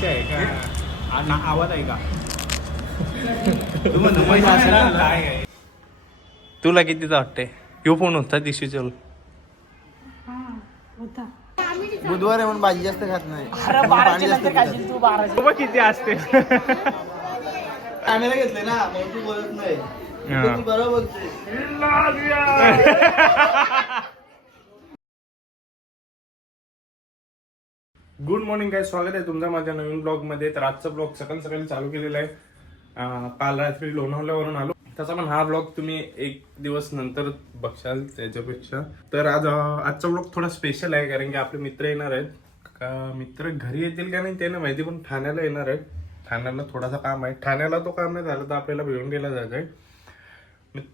विषय आहे का? आवाज आहे का? काय आहे? तुला कितीचा वाटते? यो फोन होता डिसिजन बुधवार आहे म्हणून भाजी जास्त खात नाही. किती असते? कॅमेरा घेतले ना म्हणून तू बोलत नाही. तू बरोबर बोलते. गुड मॉर्निंग काय स्वागत आहे तुमचं माझ्या नवीन ब्लॉग मध्ये. तर आजचा ब्लॉग सकाळी सकाळी चालू केलेला आहे. काल रात्री लोणावळ्यावरून आलो. त्याचा पण हा ब्लॉग तुम्ही एक दिवस नंतर बघशाल त्याच्यापेक्षा. तर आजचा ब्लॉग थोडा स्पेशल आहे कारण की आपले मित्र येणार आहेत. का मित्र घरी येतील का नाही ते ना माहिती, पण ठाण्याला येणार आहेत. ठाण्याला थोडासा काम आहे. ठाण्याला तो काम नाही झालं तर आपल्याला भिवंडीला जायचं आहे.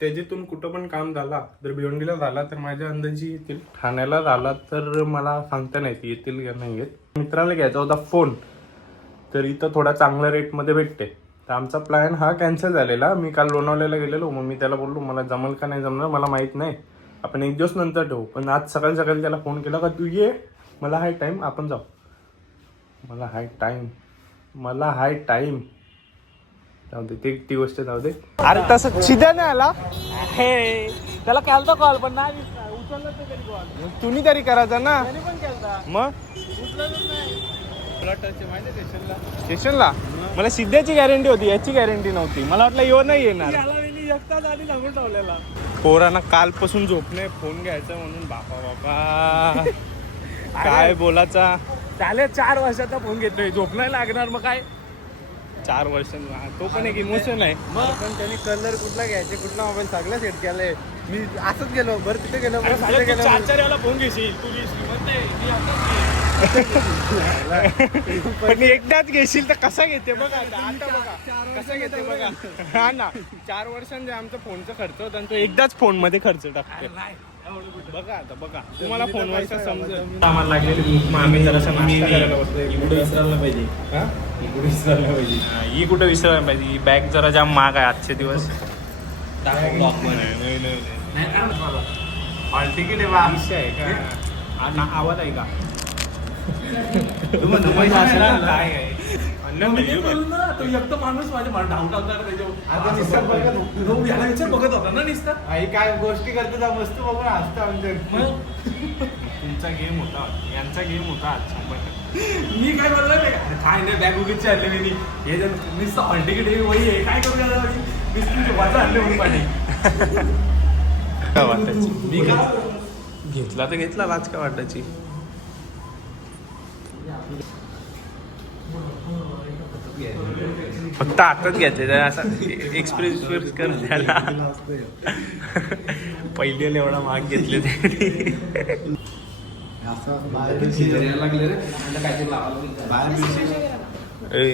त्याच्यातून कुठं पण काम झाला जर भिवंडीला झाला तर माझ्या अंदाजी येतील. ठाण्याला झाला तर मला सांगता नाही येतील का नाही येत. मित्राला घ्यायचा होता फोन, तर इथं थोडा चांगल्या रेटमध्ये भेटते. तर आमचा प्लॅन हा कॅन्सल झालेला. मी काल लोणावळ्याला गेलेलो, मग मी त्याला बोललो मला जमल का नाही जमणार मला माहीत नाही, आपण एक दिवस नंतर ठेवू. पण आज सकाळी सकाळी त्याला फोन केला का तू ये, मला हाय टाईम, आपण जाऊ. मला हाय टाईम जाऊ दे, ती गोष्ट जाऊ दे. अरे तसं शिदा नाही आला हे, त्याला केलता कॉल पण नाही उचलला तरी कॉल. तुम्ही तरी करायचा ना. मग स्टेशनला मला सिद्ध्याची गॅरंटी होती, याची गॅरंटी नव्हती. मला वाटलं येऊ नाही येणार. पोरांना कालपासून झोप नाही, फोन घ्यायचा म्हणून. बापा काय बोलायचा. झाले 4 वर्षाचा फोन घेतोय, झोप नाही लागणार. मग काय 4 वर्ष तो पण एक इमोशन आहे. पण त्यांनी कलर कुठला घ्यायचे, कुठला मोबाईल सगळं सेट केलंय. मी असंच गेलो बरं तिथे गेलो चार फोन घेशील तुझी श्रीमंत आहे. पण एकदाच घेशील तर कसा घेते बघा. आता बघा कसा घेते बघा. हा ना, 4 वर्षांचे आमचा फोनचा खर्च होता आणि तो एकदाच फोन मध्ये खर्च टाकतो. बघा आता बघा, तुम्हाला फोनवरचा समजेल. आम्हाला लागलेली भूक, मग आम्ही जरासा नाश्ता करायला बसलो. कुठे विसरायला पाहिजे. ही कुठे विसरायला पाहिजे. ही बॅग जरा जाम महाग आहे आजचे दिवस. हॉल तिकीट आहे बा. विषय आहे का? आवाज आहे का? काय आहे? माणूस माझ्या डाऊट बघत होता ना निसता. आई काय गोष्टी करतो त्या वस्तू बघून हसतो आमच्या. तुमचा गेम होता, यांचा गेम होता आज 100%. मी काय बोललो नाही काय नाही, बॅग उगीच आणले मी. हे नुसतं हॉल तिकीट हे वही आहे, काय करू बिस्किट वाचा आणले म्हणून पाठी. काय वाटायची मी घेतला तर घेतला, लाज काय वाटायची. फक्त आताच घेतले असं एक्सप्रेस कर त्याला. पहिल्याला एवढा महाग घेतले ते.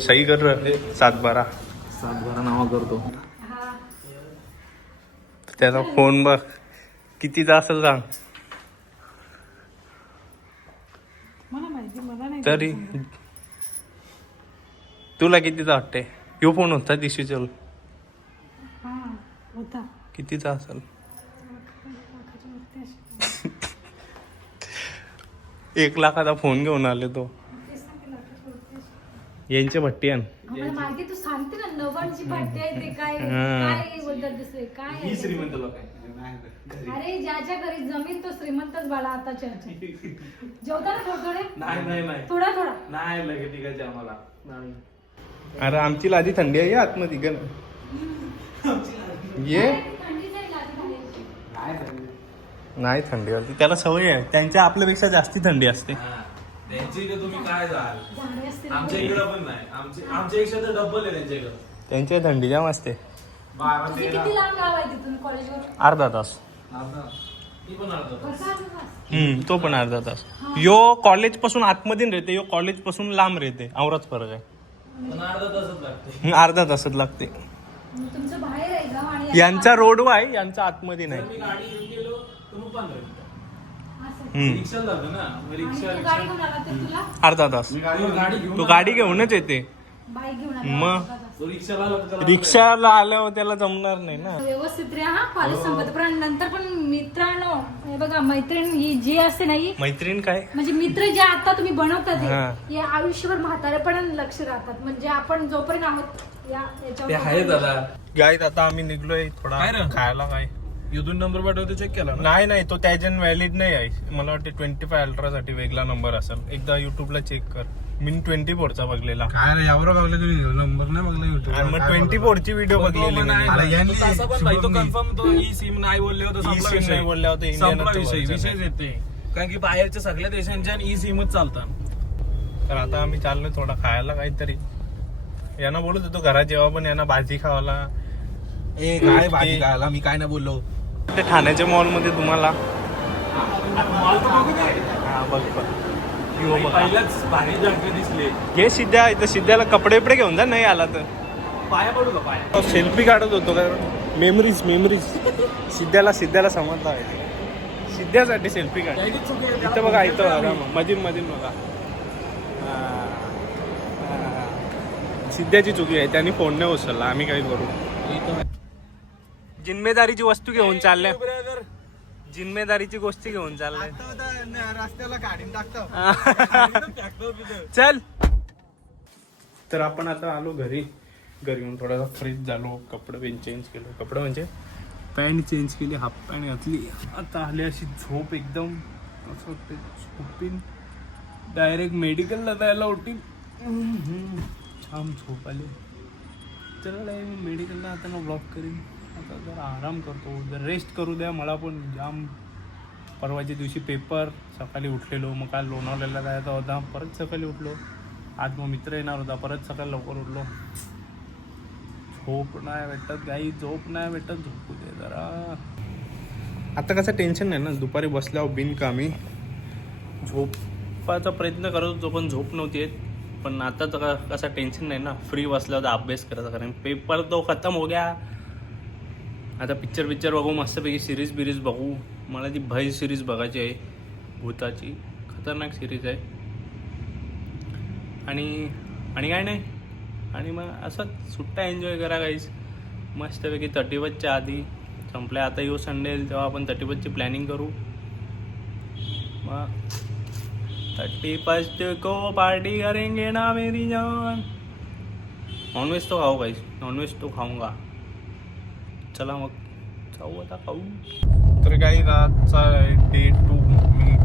सही कर 7-12 नावा करतो. त्याचा फोन बघ कितीचा असेल सांग तरी. तुला कितीचा वाटते? यो फोन होता डिसिजन कितीचा असेल? 1 लाखाचा फोन घेऊन आले तो. यांचे भट्टी आण. तू सांगते ना नवाची भट्टी आहे ते काय बोलतात दुसरे काय श्रीमंत लोक आहे. अरे ज्याच्या घरी जमीन तो श्रीमंतच बाळा. आता चर्चा जेवता ना थोडे नाही थोडा नाही लगे तिघायचे आम्हाला नाही. अरे आमची लादी थंडी आहे आतमध्ये ग ये. नाही थंडी वाटते त्याला, सवय आहे. त्यांच्या आपल्यापेक्षा जास्ती थंडी असते. त्यांची इकडे तुम्ही काय जाल, आमच्या इकडे पण नाही. आमच्या पेक्षा तर डबल आहे त्यांच्या इकडे. त्यांच्या थंडी जाम असते. 12-13 किती लांब गाव आहे तिथून कॉलेजवर? अर्धा तास. ती पण अर्धा. तो पण अर्धा तास. यो कॉलेज पासून आतमध्ये राहते, यो कॉलेज पासून लांब राहते. आवराच फरक आहे. अर्धा तासच लागते. अर्धा तासच लागते. तुमचं बाहेर आहे गाव आणि यांचा रोड आहे, यांचा आतमध्ये नाही. मी गाडी घेऊन गेलो तर मग 15 मिनिटं. असं. रिक्षा जातो ना मग आणि रिक्षा तू गाडी घेऊन आला तर तुला अर्धा तास. गाडी घेऊन तो गाडी घेऊनच येते. बाईक घेऊन मग? आला तो रिक्षाला आला तर त्याला रिक्षाला आल्यावर त्याला जमणार नाही ना. व्यवस्थित राहा हा कॉलेज संपतपर्यंत. नंतर पण मित्रांनो हे बघा, मैत्रीण ही जी असते ना ही मैत्रीण काय म्हणजे मित्र जे आता तुम्ही बनवतात हा. हे आयुष्यभर म्हातारेपणात लक्ष राहतात. म्हणजे आपण जोपर्यंत आहोत ते याच्यावर आहे दादा. गाईत आता आम्ही निघलोय थोडा काय रे? खायला. काय इथून नंबर पाठवतो चेक केला ना. नाही तो त्याच्यान व्हॅलिड नाही आहे. मला वाटते 25 अल्ट्रा साठी वेगळा नंबर असेल. एकदा युट्यूबला चेक कर. मी 24चा बघलेला काय रे यावर बघलं तुम्ही नंबर नाही बघला युट्यूब आणि मग 24ची व्हिडिओ बघलेली मी. तसा पण नाही, तो कन्फर्म तो ई सिम नाही बोलले होते, संपला E-SIM विषय. नाही बोलले होते, संपला इंडियनच विषय बोलायचं. विषयच येते. कारण की बाहेरच्या सगळ्या देशांच्या ई सिमच चालतात. तर आता आम्ही चाललोय थोडा खायला काहीतरी. यांना बोलत होतो घरात जेव्हा पण यांना भाजी खावाला. ए काय भाजी खायला मी काय नाही बोललो. ते ठाण्याच्या मॉल मध्ये तुम्हाला मॉल तर बघू दे. हा, बघ. पहिल्याच भारी जागा दिसले. घे सिद्ध्या. इथं सिद्ध्याला कपडे घेऊन जा नाही आला तर. पाया पडू का पाया? सेल्फी काढत होतो का. मेमरीज सिद्ध्याला समजला आहे. सिद्ध्यासाठी सेल्फी काढ. त्याची चुकी आहे. इथं बघा, इथं मधीन बघा. सिद्ध्याची चुकी आहे. त्यांनी फोन नाही उचलला. आम्ही काय करू. जिम्मेदारीची वस्तू घेऊन चालल्या. जिम्मेदारीची गोष्टी घेऊन चाललाय. रस्त्याला काढून टाकतो. चल. तर आपण आता आलो घरी येऊन थोडासा फ्रेश झालो. कपडे चेंज केलो. कपडे म्हणजे पॅन्ट चेंज केली, हाफ पॅन्ट घातली. आता आली अशी झोप एकदम. असं वाटतं झोपीन डायरेक्ट मेडिकलला जायला उठीन. छान झोप आली. चला मेडिकलला आता ना ब्लॉक करीन. आता जरा आराम करतो. जर रेस्ट करू द्या मला पण. जाम परवाच्या दिवशी पेपर. सकाळी उठलेलो. मग काल लोणावळ्याला जायचा होता. परत सकाळी उठलो. आज मग मित्र येणार होता. परत सकाळी लवकर उठलो. झोप नाही भेटत गाई. झोप नाही भेटत. झोपू दे जरा. आता कसं टेन्शन नाही ना. दुपारी बसल्यावर बिनकामी झोपाचा प्रयत्न करत होतो पण झोप नव्हती येत. पण आता तर कसं टेन्शन नाही ना. फ्री बसल्यावर तर अभ्यास करायचा. कारण पेपर तो खतम हो गया. आता पिक्चर बघू मस्तपैकी. सिरीज बघू. मला ती भय सिरीज बघायची आहे. भूताची खतरनाक सिरीज आहे. आणि काय नाही. आणि मग असं सुट्टा एन्जॉय करा गाईज मस्तपैकी. 31च्या आधी संपल्या. आता येऊ संडे येईल तेव्हा आपण 31ची प्लॅनिंग करू. मग 31 को पार्टी करेंगे ना मेरी जान. नॉनव्हेज तो खाऊ गाईज. नॉनव्हेज तो खाऊंगा. चला मग जाऊ आता खाऊ. तर काही रातचा डे 2. मी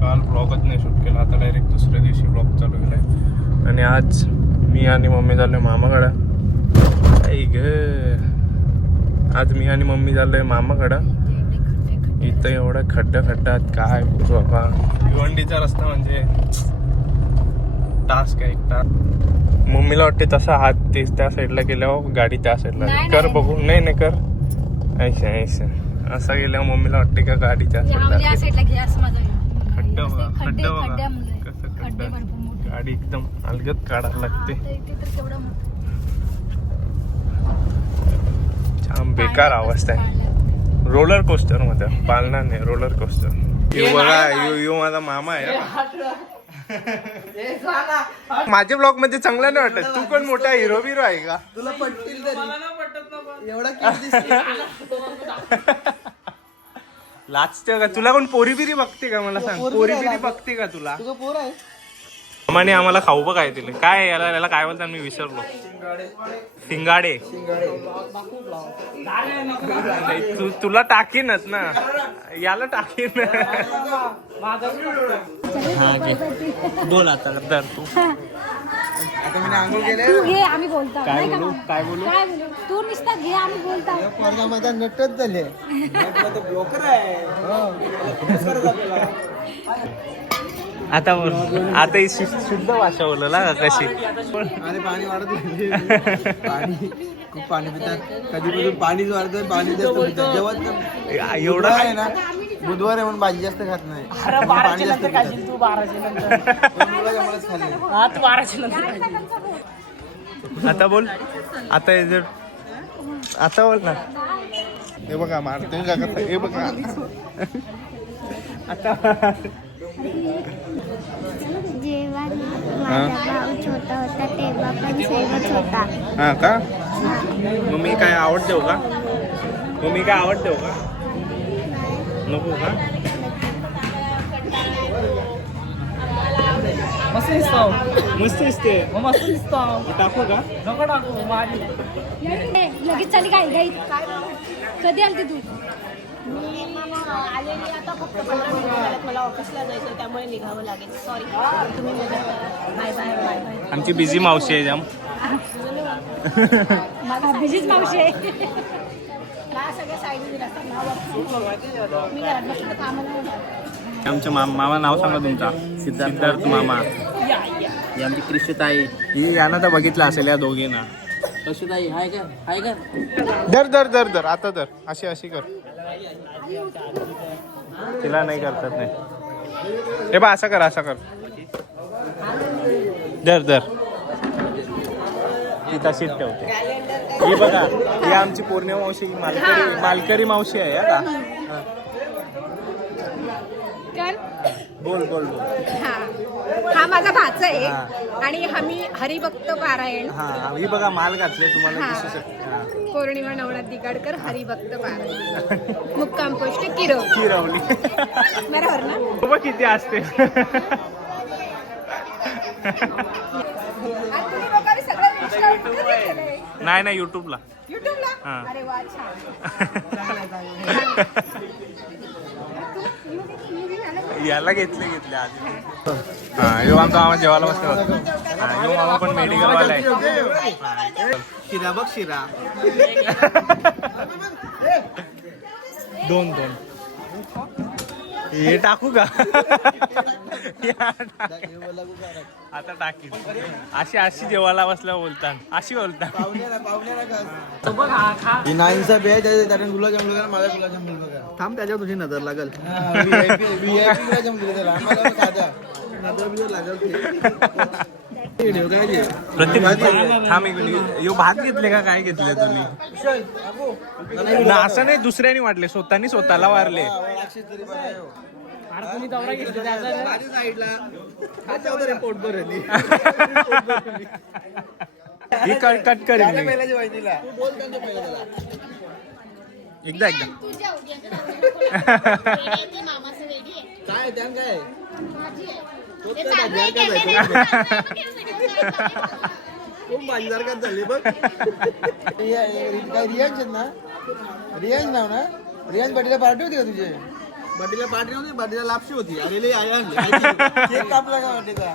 काल ब्लॉगच नाही शूट केला. आता डायरेक्ट दुसऱ्या दिवशी ब्लॉग चालू केला आहे. आणि आज मी आणि मम्मी झालोय मामाकडं. आज मी आणि मम्मी झालोय मामाकडं. इथं एवढं खड्ड्यात काय बाबा. भिवंडीचा रस्ता म्हणजे टास्क आहे. एक टास्क. मम्मीला वाटते तसा हात तेच त्या साईडला गेल्यावर गाडी त्या साईडला कर बघू. नाही कर. ऐसा असं गेल्यावर मम्मीला वाटते का गाडी त्या साईडला. खड्डा गाडी एकदम अलगत काढायला लागते. छान बेकार अवस्था आहे. रोलर कोस्टर मध्ये पाळणार नाही. Roller coaster. बघा यो माझा मामा आहे. माझ्या ब्लॉग मध्ये चांगला नाही वाटत. तू कोण मोठा हिरो बिरो आहे का. तुला पटतील तरी एवढा किती लाचते का. तुला कोण पोरी बिरी बघते का मला सांग. पोरी बिरी बघते का तुला. तुझं पोर आहे. मामाने आम्हाला खाऊ बघ काय दिले. काय याला काय बोलतात मी विसरलो. शिंगाडे. तुला टाकीनच ना. याला टाकीन. बोल आता तर तू. आता मी आंघोळ केले. तू घे आम्ही बोलता. काय नाही का बोलू मग? काय बोलू. काय बोलू. तू नुसतं घे आम्ही बोलता. पोरगा माझा नटच झाले. ब्रोकर आहे. आता बोल. आता ही शुद्ध भाषा बोलला का कशी. अरे पाणी वाढत नाही. खूप पाणी पितात. कधीपासून पाणीच वाढतं. पाणी जास्त पितात. जेव्हा एवढं आहे ना. बुधवार आहे म्हणून भाजी जास्त खात नाही. पाणी जास्त पितात. तू 12च्या नंतर मुलाच खाल्ली. हा तू 12च्या नंतर. आता बोल. आता बोल ना. हे बघा मारते का कसं. हे बघा आता. जेव्हा माझा भाऊ छोटा होता तेव्हा पण सेमच होता. हा का? मग मी काय आवडते का? मग मी काय आवडते का? नको का? मस्त दिसतो. मस्त दिसते. मग मस्त दिसतो. टाकू का? नको टाकू माझी. लगेच चाली काय गाई कधी आलती तू? मी आलेली आता फक्त 15 मिनिटं झाल्यात. मला ऑफिसला जायचं त्यामुळे निघावं लागेल. सॉरी. तुम्ही मजा करा. Bye bye bye bye. आमची बिझी मावशी आहे जाम. बिझीच मावशी आहे. मला सगळ्या साईडने दिला असतात. मी घरात बसले तर कामाला नाही जात. आमच्या मामा नाव सांगा तुमचा. सिद्धार्थ मामा. ही आमची कृष्णताई. ही यानं तर बघितलं असेल या दोघींना. कृष्णताई हाय का? हाय का? दर दर दर दर आता दर अशी अशी कर. तिला नाही करतात नाही. हे बा असं कर असं कर. दर दर. ती तशीच ठेवते. ही बघा ही आमची पौर्णिमा मावशी मालकरी मावशी आहे का? बोल बोल बोल. हा माझा भाचा आहे आणि आम्ही हरिभक्त पारायण हा ही बघा माल घातले तुम्हाला दिसू शकते. पौर्णिमा नवनाथ दिगाडकर हरिभक्त पारायण मुक्काम पोस्ट किरवली किरवली. बरोबर ना? बघ किती असते. नाही नाही युट्यूबला. युट्यूबला? अरे वा याला घेतले आधी. हा यो आमचा मामा जेवायला बसला. हा यो मामा पण मेडिकल वाला आहे. शिरा बघ शिरा. दोन हे टाकू का? आता टाकी अशी जेवायला बसल्या बोलतात अशी बोलतात. ही नाईन्साफी आहे त्याच्या गुलाबजाम बघा माझा गुलाबजाम बघा. थांब त्याच्यावर तुझी नजर लागल. गुलाबजाम दिले त्याला आम्हाला साधा नजर बिजर लागल. प्रत्येक थांब एक मिनिट. यो भात घेतले का काय घेतले तुम्ही? असं नाही दुसऱ्याने वाटले स्वतःला वारले. तुम्ही दौरा घेतला ही कट कर एकदा काय त्या काय खूप बांजार का झाली बघ. काय रियांश ना? रियांश नाव ना? रियांश बर्थडेला पार्टी होती का तुझी? बर्थडेला पार्टी नव्हती बर्थडेला लापशी होती. अरे केक कापला का बर्थडेचा?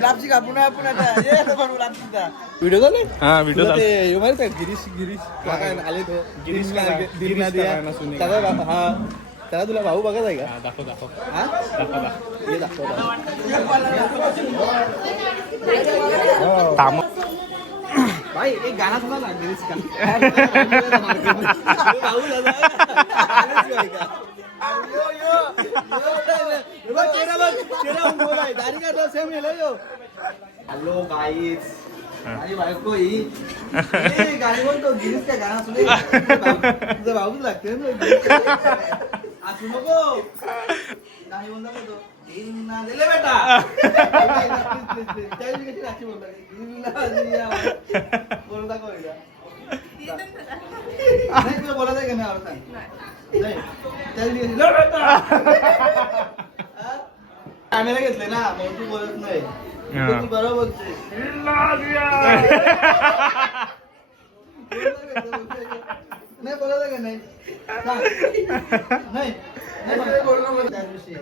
लापशी कापू ना आपण आता लापशीचा व्हिडिओ झाले. हा व्हिडिओ गिरीश आले तो त्याला तुला भाऊ बघत आहे का? दाखव थांब. भाई एक गाना सुना ना गिरीश का. हॅलो गाईज आणि बायको ही गाडी बोलतो गिरीश का गाना सुने. तुझं भाऊच लागते असू नको गाणी बोलता तो दिले बेटा. बोलता तुला बोलायचं का नाही आवडता कॅमेरा घेतले ना मग तू बोलत नाही. तू बरोबर नाही बोलायचं का नाही नाही बोलणं त्या दिवशी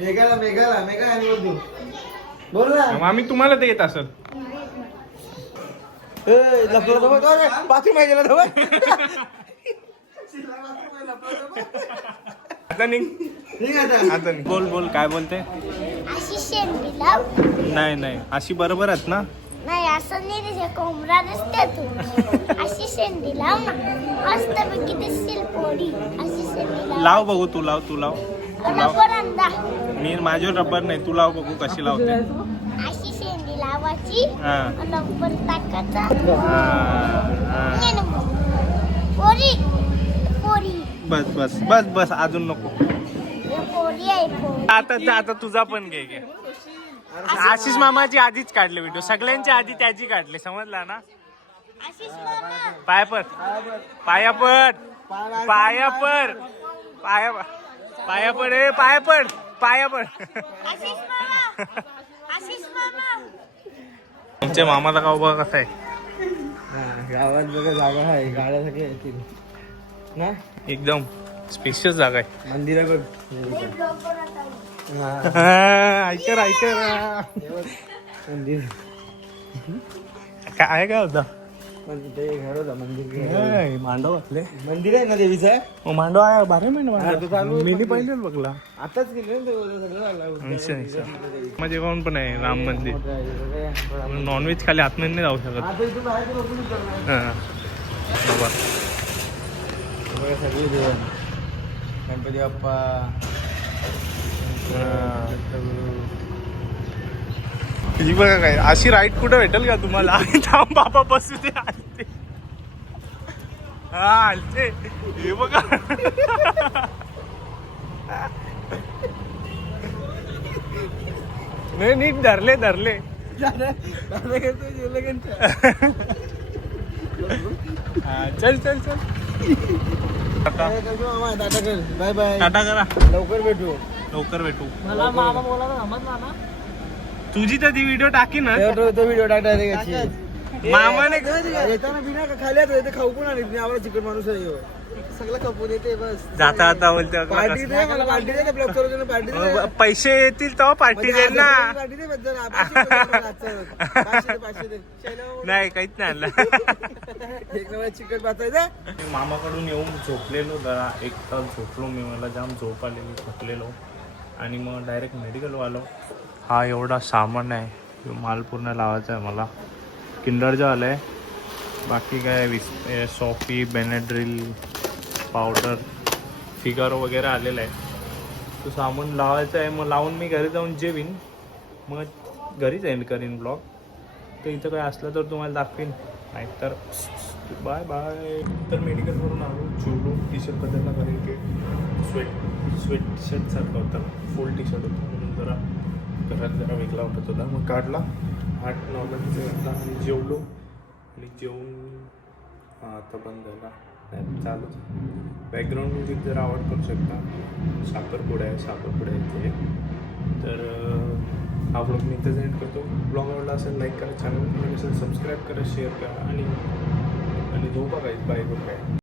मेघाला आणि बोलतो बोल ना. आम्ही तुम्हाला ते येत असेल. बाथरूम आहे गेला आता निघ. आता निघ. बोल काय बोलते? अशी शेंडी लाव. नाही अशी बरोबर आहेत ना? नाही असं नाही त्याच्या कोंबडा नसते तू. अशी शेंडी लाव ना मस्तपैकी दिसतील पोळी. अशी शेंडी लाव. लाव बघू तू लाव. रबर अंदा. मी माझ्यावर रबर नाही तू लाव बघू कशी लावते. अशी शेंडी लावायची हा. रबर टाकायचा. हा. पोरी पोरी बस अजून नको. पोरी आता तुझा पण घे. आशिष मामाची आधीच काढले व्हिडिओ, सगळ्यांच्या आधी त्याची काढले, समजला ना. पाया पड. तुमच्या मामाचा गाव बघा कसा आहे. गावात बघा जागा आहे, गाड्या सगळ्या येतील ना. एकदम स्पेशियस जागा आहे. मंदिर बघ. ऐकर मंदिर काय होता ते घर होतं मंदिर. मांडव असले मंदिर आहे ना देवीचं. मांडव आहे 12 महिने आता चालू आहे. मी पहिलेच बघला. आताच गेले ना ते सगळं झालं. माझे कोण पण आहे राम मंदिर. नॉनव्हेज खाली आतमध्ये नाही जाऊ शकत. आता इथून बाहेर तर बघूनच करणार. हा. बाबा. बघा सगळे देव. गणपती बाप्पा. ही बघा काय अशी राईट कुठं भेटेल का तुम्हाला. थांब बाबा बसू दे. आलते हा आलते हे बघा. नाही नीट धरले चल बाय बाय. टाटा करा. लवकर भेटू. मला मामा बोलायला समजला ना. तुझी तर ती व्हिडिओ टाकी ना. तो व्हिडिओ टाकता मामाने येताना बिना खाली येते खाऊ पण आली आम्हाला चिकन माणूस आहे ह्यो. सगळं खपून येते बस. जाता बोलते पार्टी दे मला. पार्टी दे. ब्लॉग करून पार्टी दे. पैसे येतील तेव्हा पार्टी देईल ना. पार्टी दे बद्दल 500 दे. नाही काहीच नाही आणलं. एक नंबर चिकन पाचायचं. मामाकडून येऊन झोपलेलो जरा 1 तास झोपलो मी. मला जाम झोप आलेली, थकलेलो आणि मग डायरेक्ट मेडिकल आलो. हा एवढा सामान आहे, माल पूर्ण लावायचा आहे मला. किंडरचं आलं आहे. बाकी काय सॉफी, बेनेड्रिल पावडर, फिगारो वगैरे आलेलं आहे. तो सामान लावायचं आहे. मग लावून मी घरी जाऊन जेवीन, मग घरीच एंड करीन ब्लॉग. तर इथं काय असलं तर तुम्हाला दाखवीन, नाहीतर बाय बाय. तर मेडिकलवरून आलो, जेवलो, टी शर्ट बदलला कारण की स्वेट शर्टसारखं होतं, फुल टी शर्ट होतं म्हणून जरा घरात जरा वेगळा वाटत होता. मग काढला 8-9 घंटे आणि जेवलो आणि जेवून आता बंद झाला. चालूच. बॅकग्राऊंड म्युझिक जर आवड करू शकता. साखरपुडा इथे. तर हा ब्लॉग मी इथेच एंड करतो. ब्लॉग आवडला असेल लाईक करा, चॅनल असेल सबस्क्राईब करा, शेअर करा आणि झोपा काहीच बाय.